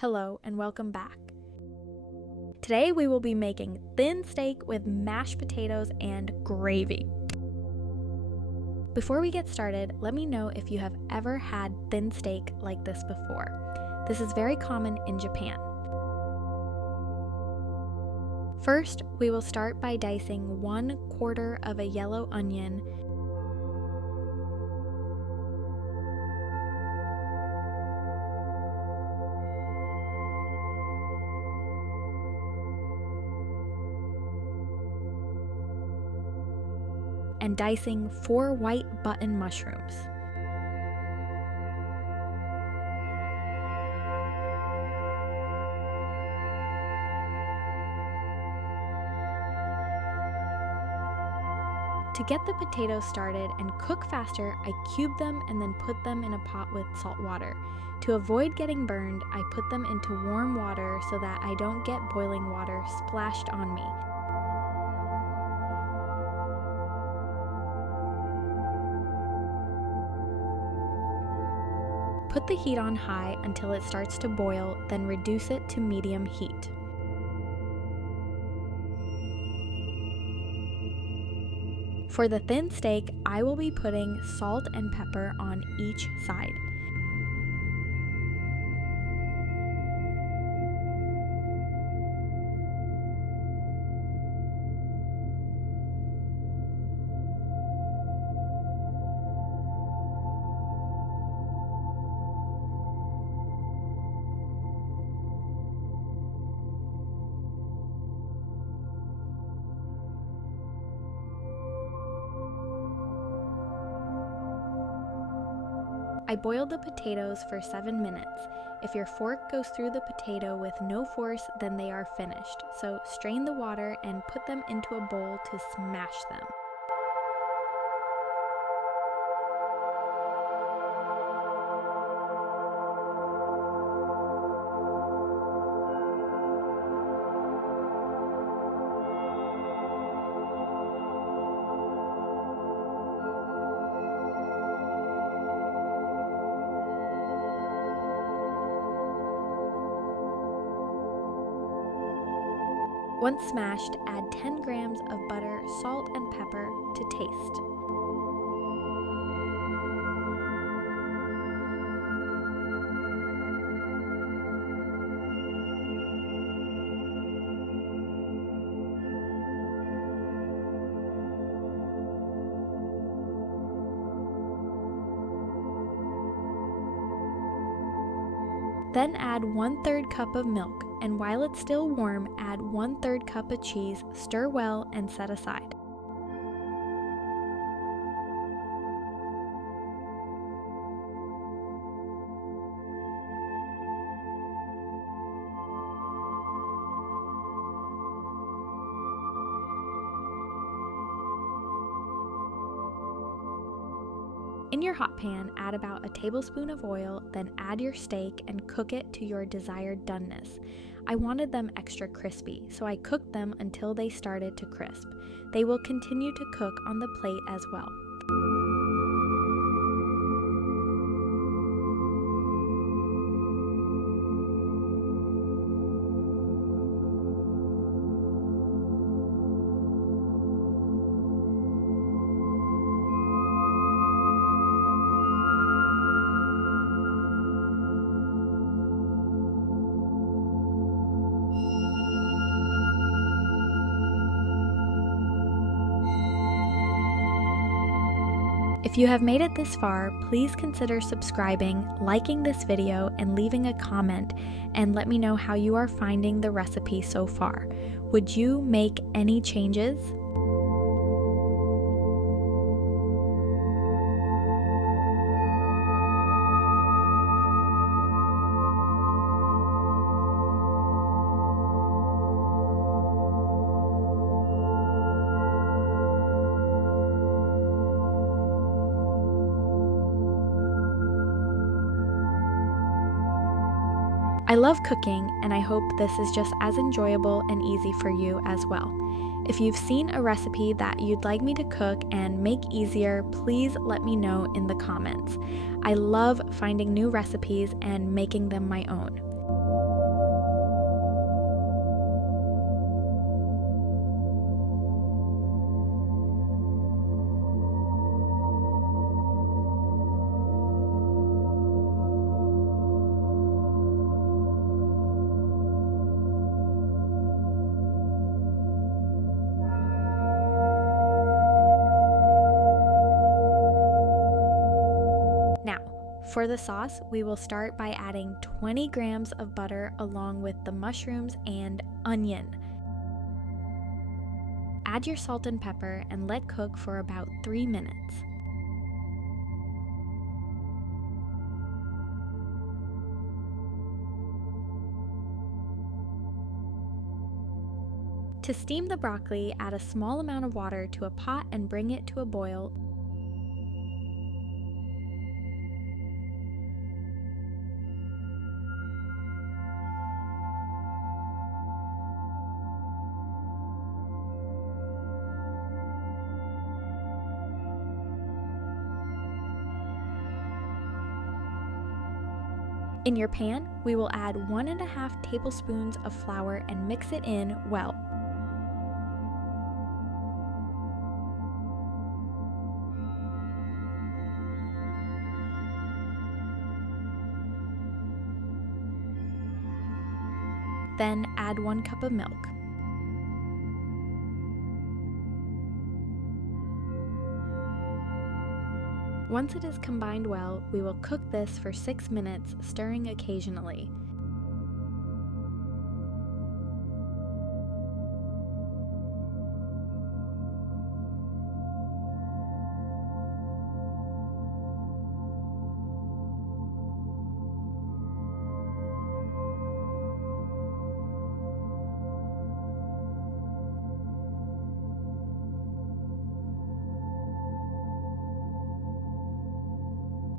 Hello and welcome back. Today we will be making thin steak with mashed potatoes and gravy. Before we get started, let me know if you have ever had thin steak like this before. This is very common in Japan. First, we will start by dicing 1/4 of a yellow onion, and dicing 4 white button mushrooms. To get the potatoes started and cook faster, I cube them and then put them in a pot with salt water. To avoid getting burned, I put them into warm water so that I don't get boiling water splashed on me. Put the heat on high until it starts to boil, then reduce it to medium heat. For the thin steak, I will be putting salt and pepper on each side. I boiled the potatoes for 7 minutes. If your fork goes through the potato with no force, then they are finished. So strain the water and put them into a bowl to smash them. Once smashed, add 10 grams of butter, salt, and pepper to taste. Then add 1/3 cup of milk, and while it's still warm, add 1/3 cup of cheese, stir well, and set aside. In your hot pan, add about a tablespoon of oil, then add your steak and cook it to your desired doneness. I wanted them extra crispy, so I cooked them until they started to crisp. They will continue to cook on the plate as well. If you have made it this far, please consider subscribing, liking this video, and leaving a comment, and let me know how you are finding the recipe so far. Would you make any changes? I love cooking, and I hope this is just as enjoyable and easy for you as well. If you've seen a recipe that you'd like me to cook and make easier, please let me know in the comments. I love finding new recipes and making them my own. For the sauce, we will start by adding 20 grams of butter along with the mushrooms and onion. Add your salt and pepper and let cook for about 3 minutes. To steam the broccoli, add a small amount of water to a pot and bring it to a boil. In your pan, we will add 1.5 tablespoons of flour and mix it in well. Then add 1 cup of milk. Once it is combined well, we will cook this for 6 minutes, stirring occasionally.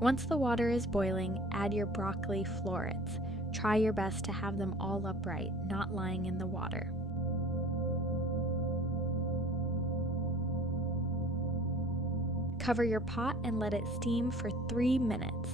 Once the water is boiling, add your broccoli florets. Try your best to have them all upright, not lying in the water. Cover your pot and let it steam for 3 minutes.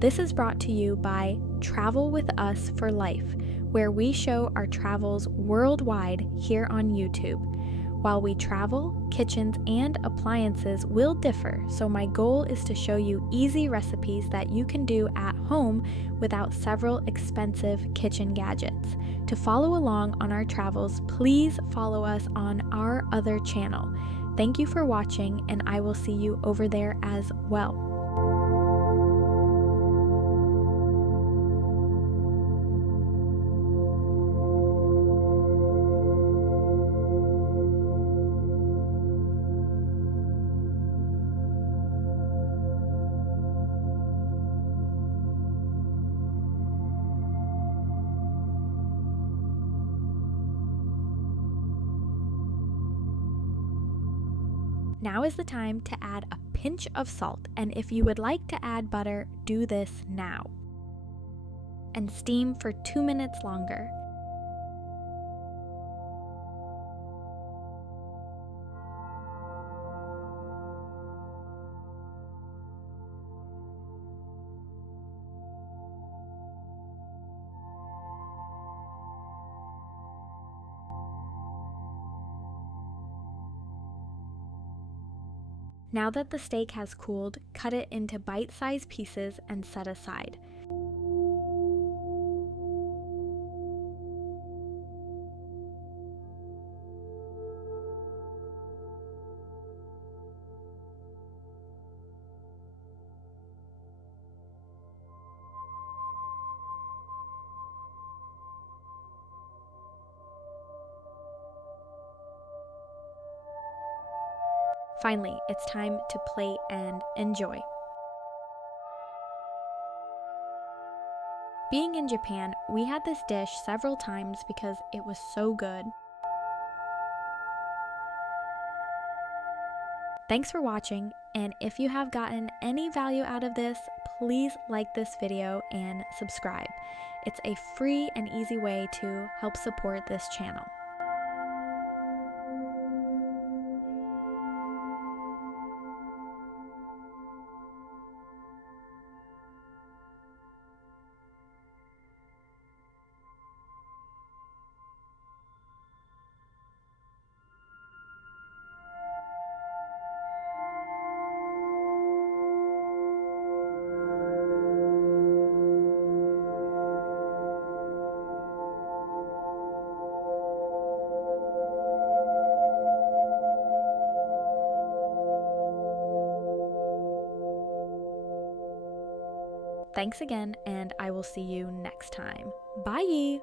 This is brought to you by Travel With Us for Life, where we show our travels worldwide here on YouTube. While we travel, kitchens and appliances will differ, so my goal is to show you easy recipes that you can do at home without several expensive kitchen gadgets. To follow along on our travels, please follow us on our other channel. Thank you for watching, and I will see you over there as well. Now is the time to add a pinch of salt, and if you would like to add butter, do this now. And steam for 2 minutes longer. Now that the steak has cooled, cut it into bite-sized pieces and set aside. Finally, it's time to plate and enjoy. Being in Japan, we had this dish several times because it was so good. Thanks for watching, and if you have gotten any value out of this, please like this video and subscribe. It's a free and easy way to help support this channel. Thanks again, and I will see you next time. Bye!